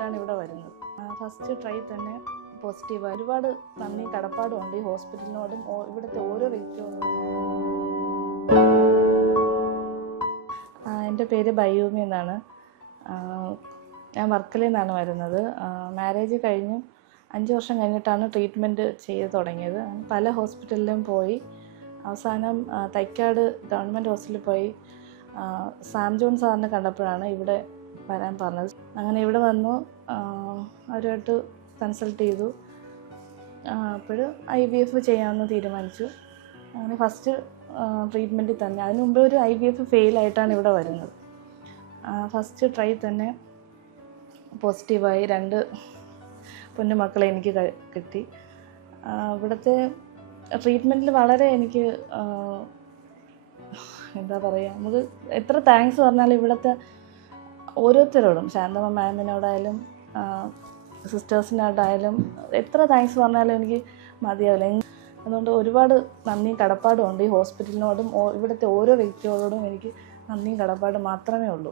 ഫെയിലായിട്ടാണ് ഇവിടെ വരുന്നത്. First try തന്നെ പോസിറ്റീവ്. ഒരുപാട് നന്ദി കടപ്പാടുമുണ്ട് ഈ ഹോസ്പിറ്റലിനോടും ഇവിടുത്തെ ഓരോ വ്യക്തിയോടും. എൻ്റെ പേര് ബയൂമി എന്നാണ്. ഞാൻ വർക്കലയിൽ നിന്നാണ് വരുന്നത്. മാരേജ് കഴിഞ്ഞ് 5 വർഷം കഴിഞ്ഞിട്ടാണ് ട്രീറ്റ്മെൻറ്റ് ചെയ്ത് തുടങ്ങിയത്. പല ഹോസ്പിറ്റലിലും പോയി അവസാനം തൈക്കാട് ഗവൺമെൻറ് ഹോസ്പിറ്റലിൽ പോയി സാം ജോൺ സാറിനെ കണ്ടപ്പോഴാണ് ഇവിടെ വരാൻ പറഞ്ഞത്. അങ്ങനെ ഇവിടെ വന്നു, അവരുമായിട്ട് കൺസൾട്ട് ചെയ്തു. അപ്പോൾ IVF ചെയ്യാമെന്ന് തീരുമാനിച്ചു. അങ്ങനെ ഫസ്റ്റ് ട്രീറ്റ്മെൻറ്റിൽ തന്നെ, അതിന് മുമ്പേ ഒരു IVF ഫെയിലായിട്ടാണ് ഇവിടെ വരുന്നത്. ഫസ്റ്റ് ട്രൈ തന്നെ പോസിറ്റീവായി 2 പൊന്നുമക്കളെ എനിക്ക് കിട്ടി. ഇവിടുത്തെ ട്രീറ്റ്മെൻറ്റിൽ വളരെ എനിക്ക് എന്താ പറയുക, നമുക്ക് എത്ര താങ്ക്സ് പറഞ്ഞാലും ഇവിടുത്തെ ഓരോരുത്തരോടും, ശാന്തമ്മ മാമിനോടായാലും സിസ്റ്റേഴ്സിനോടായാലും എത്ര താങ്ക്സ് പറഞ്ഞാലും എനിക്ക് മതിയാവില്ല. അതുകൊണ്ട് ഒരുപാട് നന്ദിയും കടപ്പാടുമുണ്ട് ഈ ഹോസ്പിറ്റലിനോടും ഇവിടുത്തെ ഓരോ വ്യക്തികളോടും. എനിക്ക് നന്ദിയും കടപ്പാടും മാത്രമേ ഉള്ളൂ.